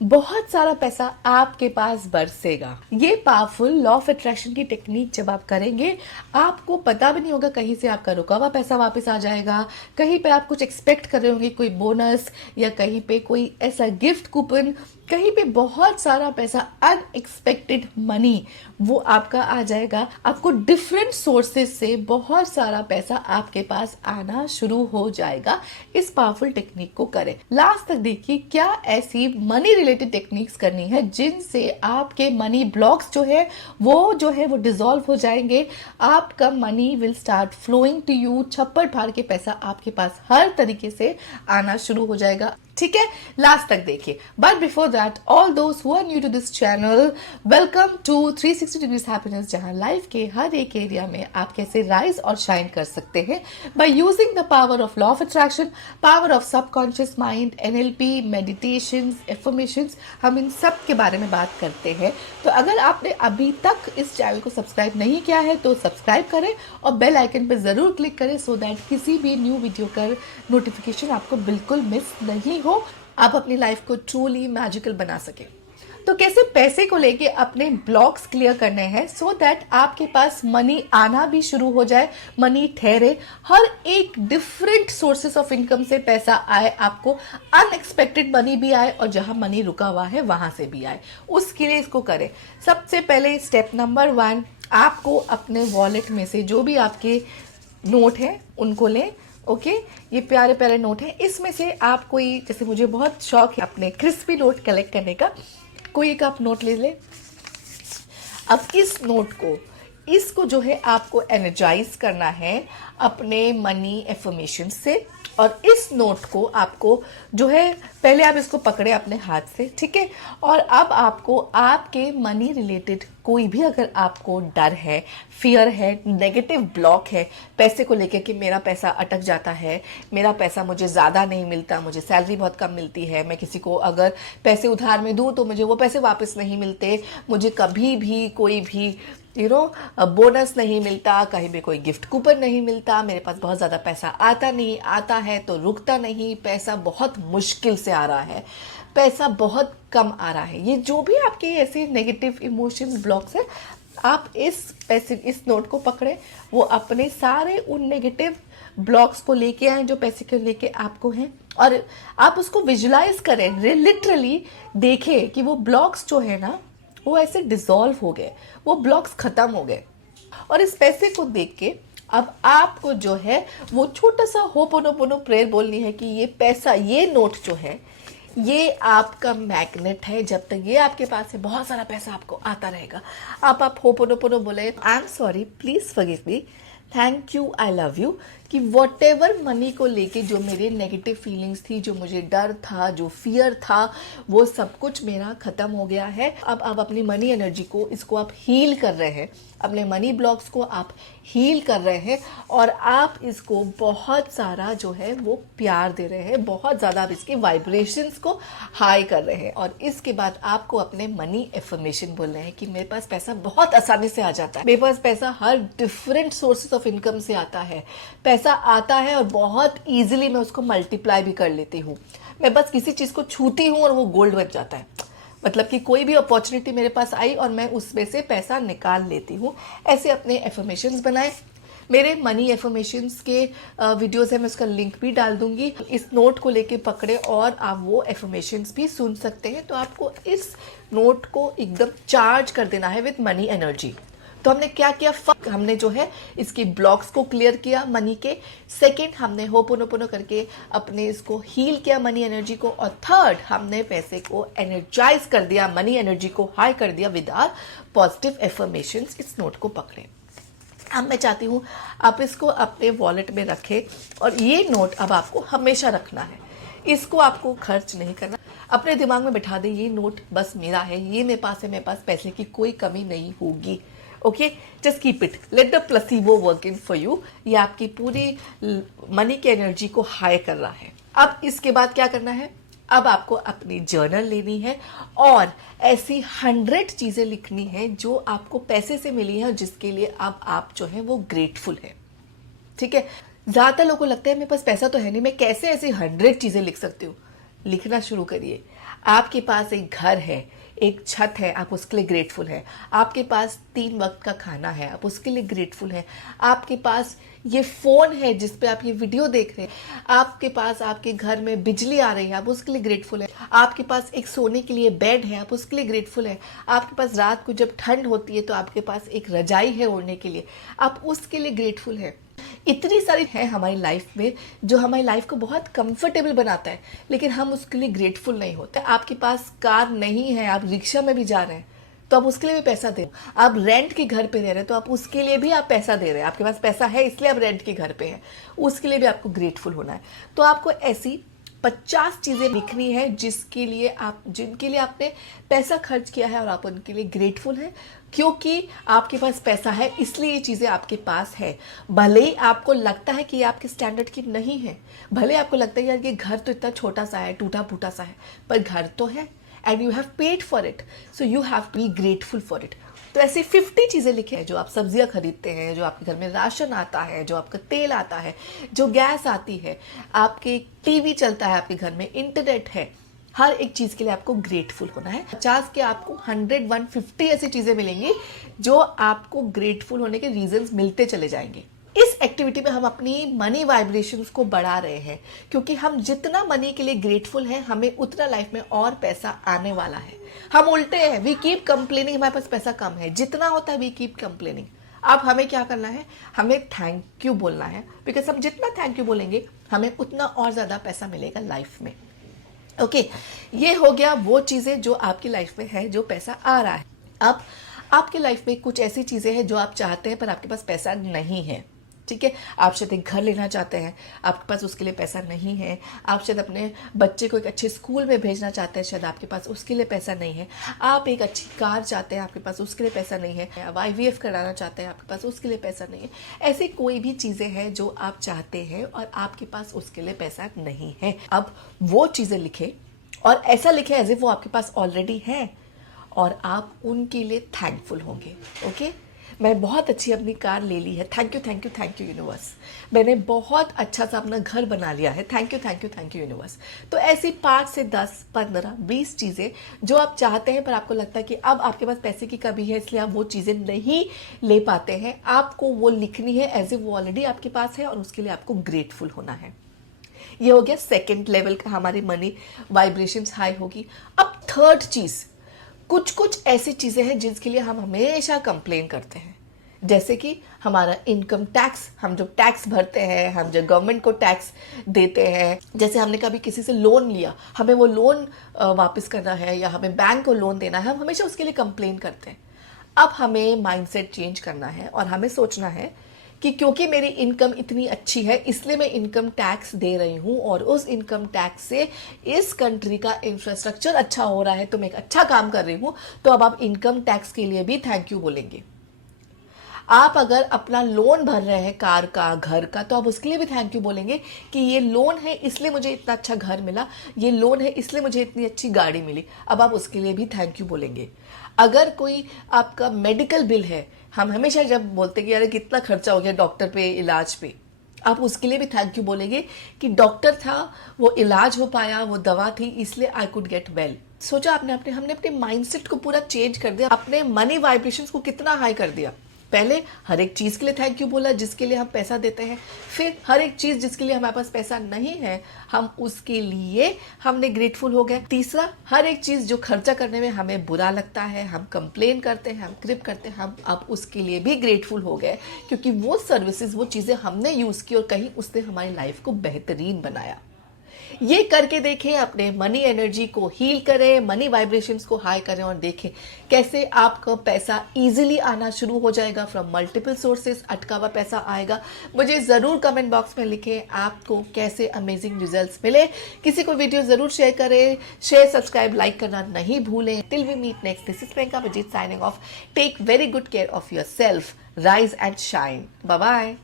बहुत सारा पैसा आपके पास बरसेगा। ये पावरफुल लॉ ऑफ अट्रैक्शन की टेक्निक जब आप करेंगे, आपको पता भी नहीं होगा, कहीं से आपका रुका हुआ पैसा वापस आ जाएगा, कहीं पे आप कुछ एक्सपेक्ट कर रहे होंगे, कोई बोनस या कहीं पे कोई ऐसा गिफ्ट कूपन, कहीं पे बहुत सारा पैसा अनएक्सपेक्टेड मनी वो आपका आ जाएगा। आपको डिफरेंट सोर्सेस से बहुत सारा पैसा आपके पास आना शुरू हो जाएगा। इस पावरफुल टेक्निक को करें, लास्ट तक देखिए क्या ऐसी मनी रिलेटेड टेक्निक्स करनी है जिनसे आपके मनी ब्लॉक्स जो है वो डिसॉल्व हो जाएंगे। आपका money will start flowing to you. छप्पर फाड़ के पैसा आपके पास हर तरीके से आना शुरू हो जाएगा। ठीक है, लास्ट तक देखिए। But before that, all those who are new to this channel, welcome to 360 degrees happiness, जहां लाइफ के हर एक एरिया में आप कैसे राइज और शाइन कर सकते हैं by using the power of law of attraction, power of subconscious mind, NLP, meditations, affirmations. हम इन सब के बारे में बात करते हैं। तो अगर आपने अभी तक इस चैनल को सब्सक्राइब नहीं किया है तो सब्सक्राइब करें और बेल आइकन पर जरूर क्लिक करें, सो दैट किसी भी न्यू वीडियो का नोटिफिकेशन आपको बिल्कुल मिस नहीं हो, आप अपनी लाइफ को ट्रूली मैजिकल बना सके। तो कैसे पैसे को लेके अपने ब्लॉक्स क्लियर करने हैं सो दैट आपके पास मनी आना भी शुरू हो जाए, मनी ठहरे, हर एक डिफरेंट सोर्सेस ऑफ इनकम से पैसा आए, आपको अनएक्सपेक्टेड मनी भी आए और जहां मनी रुका हुआ है वहां से भी आए। उसके लिए इसको करें। सबसे पहले स्टेप नंबर 1, आपको अपने वॉलेट में से जो भी आपके नोट है उनको लें। ओके, ये प्यारे प्यारे नोट हैं। इसमें से आप कोई, जैसे मुझे बहुत शौक है अपने क्रिस्पी नोट कलेक्ट करने का, कोई एक आप नोट ले ले। अब इस नोट को, इसको जो है आपको एनर्जाइज करना है अपने मनी एफर्मेशन से। और इस नोट को आपको जो है, पहले आप इसको पकड़े अपने हाथ से, ठीक है। और अब आपको आपके मनी रिलेटेड कोई भी अगर आपको डर है, फियर है, नेगेटिव ब्लॉक है पैसे को लेकर कि मेरा पैसा अटक जाता है, मेरा पैसा मुझे ज़्यादा नहीं मिलता, मुझे सैलरी बहुत कम मिलती है, मैं किसी को अगर पैसे उधार में दूं तो मुझे वो पैसे वापस नहीं मिलते, मुझे कभी भी कोई भी बोनस नहीं मिलता, कहीं भी कोई गिफ्ट कूपन नहीं मिलता, मेरे पास बहुत ज़्यादा पैसा आता नहीं, आता है तो रुकता नहीं, पैसा बहुत मुश्किल से आ रहा है, पैसा बहुत कम आ रहा है, ये जो भी आपके ऐसे नेगेटिव इमोशंस ब्लॉक्स है, आप इस नोट को पकड़े, वो अपने सारे उन नेगेटिव ब्लॉक्स को लेके आए जो पैसे को लेके आपको हैं, और आप उसको विजुलाइज करें, लिटरली देखें कि वो ब्लॉक्स जो है ना वो ऐसे डिसॉल्व हो गए, वो ब्लॉक्स खत्म हो गए। और इस पैसे को देख के अब आपको जो है वो छोटा सा होपोनोपोनो प्रेयर बोलनी है कि ये पैसा, ये नोट जो है ये आपका मैग्नेट है, जब तक ये आपके पास है बहुत सारा पैसा आपको आता रहेगा। आप होपोनोपोनो बोले, I am sorry, please forgive me, thank you, I love you, कि वॉट एवर मनी को लेके जो मेरे नेगेटिव फीलिंग्स थी, जो मुझे डर था, जो फियर था, वो सब कुछ मेरा खत्म हो गया है। अब आप अपनी मनी एनर्जी को, इसको आप हील कर रहे हैं, अपने मनी ब्लॉक्स को आप हील कर रहे हैं, और आप इसको बहुत सारा जो है वो प्यार दे रहे हैं, बहुत ज़्यादा आप इसके वाइब्रेशंस को हाई कर रहे हैं। और इसके बाद आपको अपने मनी एफर्मेशन बोलना है कि मेरे पास पैसा बहुत आसानी से आ जाता है, मेरे पास पैसा हर डिफरेंट सोर्सेस ऑफ इनकम से आता है, पैसा आता है और बहुत इजीली मैं उसको मल्टीप्लाई भी कर लेती हूँ। मैं बस किसी चीज़ को छूती हूँ और वो गोल्ड बन जाता है, मतलब कि कोई भी अपॉर्चुनिटी मेरे पास आई और मैं उसमें से पैसा निकाल लेती हूँ। ऐसे अपने एफर्मेशंस बनाएं। मेरे मनी एफर्मेशंस के वीडियोस है, मैं उसका लिंक भी डाल दूंगी। इस नोट को लेके पकड़े और आप वो एफर्मेशंस भी सुन सकते हैं। तो आपको इस नोट को एकदम चार्ज कर देना है विद मनी एनर्जी। तो हमने क्या किया, हमने जो है इसकी ब्लॉक्स को क्लियर किया मनी के। सेकंड, हमने होपोनोपोनो करके अपने इसको हील किया मनी एनर्जी को। और थर्ड, हमने पैसे को एनर्जाइज कर दिया, मनी एनर्जी को हाई कर दिया विद आवर पॉजिटिव एफर्मेशंस। इस नोट को पकड़े। अब मैं चाहती हूँ आप इसको अपने वॉलेट में रखें, और ये नोट अब आपको हमेशा रखना है, इसको आपको खर्च नहीं करना। अपने दिमाग में बिठा दे, ये नोट बस मेरा है, ये मेरे पास है, मेरे पास पैसे की कोई कमी नहीं होगी। Okay, just keep it, let the placebo work in for you. ये आपकी पूरी मनी की एनर्जी को हाई कर रहा है। अब इसके बाद क्या करना है, अब आपको अपनी जर्नल लेनी है और ऐसी 100 चीजें लिखनी है जो आपको पैसे से मिली है और जिसके लिए अब आप जो है वो ग्रेटफुल है। ठीक है, ज्यादातर लोगों को लगता है मेरे पास पैसा तो है नहीं, मैं कैसे ऐसी 100 चीजें लिख सकती हूँ। लिखना शुरू करिए। आपके पास एक घर है, एक छत है, आप उसके लिए ग्रेटफुल हैं। आपके पास 3 वक्त का खाना है, आप उसके लिए ग्रेटफुल हैं। आपके पास ये फ़ोन है जिस पे आप ये वीडियो देख रहे हैं। आपके पास आपके घर में बिजली आ रही है, आप उसके लिए ग्रेटफुल हैं। आपके पास एक सोने के लिए बेड है, आप उसके लिए ग्रेटफुल हैं। आपके पास रात को जब ठंड होती है तो आपके पास एक रजाई है ओढ़ने के लिए, आप उसके लिए ग्रेटफुल हैं। इतनी सारी है हमारी लाइफ में जो हमारी लाइफ को बहुत कंफर्टेबल बनाता है, लेकिन हम उसके लिए ग्रेटफुल नहीं होते। आपके पास कार नहीं है, आप रिक्शा में भी जा रहे हैं तो आप उसके लिए भी पैसा दे। आप रेंट के घर पे रह रहे हैं तो आप उसके लिए भी आप पैसा दे रहे हैं। आपके पास पैसा है इसलिए आप रेंट के घर पे हैं, उसके लिए भी आपको ग्रेटफुल होना है। तो आपको ऐसी 50 चीजें लिखनी है जिनके लिए आपने पैसा खर्च किया है और आप उनके लिए ग्रेटफुल हैं, क्योंकि आपके पास पैसा है इसलिए ये चीजें आपके पास है। भले ही आपको लगता है कि ये आपके स्टैंडर्ड की नहीं है, भले आपको लगता है यार ये घर तो इतना छोटा सा है, टूटा फूटा सा है, पर घर तो है and you have paid for it, so you have to be grateful for it. तो ऐसी 50 चीज़ें लिखे हैं जो आप सब्जियां खरीदते हैं, जो आपके घर में राशन आता है, जो आपका तेल आता है, जो गैस आती है, आपके टीवी चलता है, आपके घर में इंटरनेट है। हर एक चीज़ के लिए आपको ग्रेटफुल होना है। 50 के आपको 100 150 ऐसी चीज़ें मिलेंगी जो आपको ग्रेटफुल होने के रीजंस मिलते चले जाएंगे। इस एक्टिविटी में हम अपनी मनी वाइब्रेशंस को बढ़ा रहे हैं, क्योंकि हम जितना मनी के लिए ग्रेटफुल हैं हमें उतना लाइफ में और पैसा आने वाला है। हम उल्टे हैं, वी कीप कंप्लेनिंग हमारे पास पैसा कम है, जितना होता है वी कीप कंप्लेनिंग। अब हमें क्या करना है, हमें थैंक यू बोलना है, बिकॉज हम जितना थैंक यू बोलेंगे हमें उतना और ज़्यादा पैसा मिलेगा लाइफ में। ओके, ये हो गया वो चीज़ें जो आपकी लाइफ में है, जो पैसा आ रहा है। अब आपकी लाइफ में कुछ ऐसी चीज़ें हैं जो आप चाहते हैं पर आपके पास पैसा नहीं है। ठीक है, आप शायद एक घर लेना चाहते हैं, आपके पास उसके लिए पैसा नहीं है। आप शायद अपने बच्चे को एक अच्छे स्कूल में भेजना चाहते हैं, शायद आपके पास उसके लिए पैसा नहीं है। आप एक अच्छी कार चाहते हैं, आपके पास उसके लिए पैसा नहीं है। आप IVF कराना चाहते हैं, आपके पास उसके लिए पैसा नहीं है। ऐसी कोई भी चीज़ें हैं जो आप चाहते हैं और आपके पास उसके लिए पैसा नहीं है। अब वो चीज़ें लिखें और ऐसा लिखें एज इफ वो आपके पास ऑलरेडी है और आप उनके लिए थैंकफुल होंगे। ओके, मैंने बहुत अच्छी अपनी कार ले ली है, thank you thank you thank you universe. मैंने बहुत अच्छा सा अपना घर बना लिया है, thank you thank you thank you universe. तो ऐसी 5 से 10 15 20 चीज़ें जो आप चाहते हैं पर आपको लगता है कि अब आपके पास पैसे की कमी है इसलिए आप वो चीज़ें नहीं ले पाते हैं, आपको वो लिखनी है एज ए वो ऑलरेडी आपके पास है और उसके लिए आपको ग्रेटफुल होना है। ये हो गया सेकेंड लेवल का, हमारी मनी वाइब्रेशंस हाई होगी। अब थर्ड चीज़, कुछ कुछ ऐसी चीज़ें हैं जिसके लिए हम हमेशा कंप्लेन करते हैं, जैसे कि हमारा इनकम टैक्स। हम जो टैक्स भरते हैं, हम जो गवर्नमेंट को टैक्स देते हैं, जैसे हमने कभी किसी से लोन लिया, हमें वो लोन वापस करना है या हमें बैंक को लोन देना है, हम हमेशा उसके लिए कंप्लेन करते हैं। अब हमें माइंडसेट चेंज करना है और हमें सोचना है कि क्योंकि मेरी इनकम इतनी अच्छी है इसलिए मैं इनकम टैक्स दे रही हूँ और उस इनकम टैक्स से इस कंट्री का इंफ्रास्ट्रक्चर अच्छा हो रहा है, तो मैं एक अच्छा काम कर रही हूँ। तो अब आप इनकम टैक्स के लिए भी थैंक यू बोलेंगे। आप अगर अपना लोन भर रहे हैं कार का, घर का, तो आप उसके लिए भी थैंक यू बोलेंगे कि ये लोन है इसलिए मुझे इतना अच्छा घर मिला, ये लोन है इसलिए मुझे इतनी अच्छी गाड़ी मिली। अब आप उसके लिए भी थैंक यू बोलेंगे। अगर कोई आपका मेडिकल बिल है, हम हमेशा जब बोलते हैं कि यार कितना खर्चा हो गया डॉक्टर पे, इलाज पे, आप उसके लिए भी थैंक यू बोलेंगे कि डॉक्टर था, वो इलाज हो पाया, वो दवा थी, इसलिए आई कुड गेट वेल। सोचा हमने अपने माइंडसेट को पूरा चेंज कर दिया, अपने मनी वाइब्रेशंस को कितना हाई कर दिया। पहले हर एक चीज़ के लिए थैंक यू बोला जिसके लिए हम पैसा देते हैं, फिर हर एक चीज़ जिसके लिए हमारे पास पैसा नहीं है हम उसके लिए हमने ग्रेटफुल हो गए। तीसरा, हर एक चीज़ जो खर्चा करने में हमें बुरा लगता है, हम कंप्लेन करते हैं, हम क्रिप करते हैं, हम अब उसके लिए भी ग्रेटफुल हो गए, क्योंकि वो सर्विसेज, वो चीज़ें हमने यूज़ की और कहीं उसने हमारी लाइफ को बेहतरीन बनाया। ये करके देखें, अपने मनी एनर्जी को हील करें, मनी वाइब्रेशंस को हाई करें और देखें कैसे आपका पैसा इजीली आना शुरू हो जाएगा। फ्रॉम मल्टीपल सोर्सेज अटका हुआ पैसा आएगा। मुझे ज़रूर कमेंट बॉक्स में लिखें आपको कैसे अमेजिंग रिजल्ट्स मिले। किसी को वीडियो ज़रूर शेयर करें, शेयर सब्सक्राइब लाइक करना नहीं भूलें। Till we meet next, this is Priyanka Bajit signing off. Take very good care of yourself, rise and shine. Bye bye.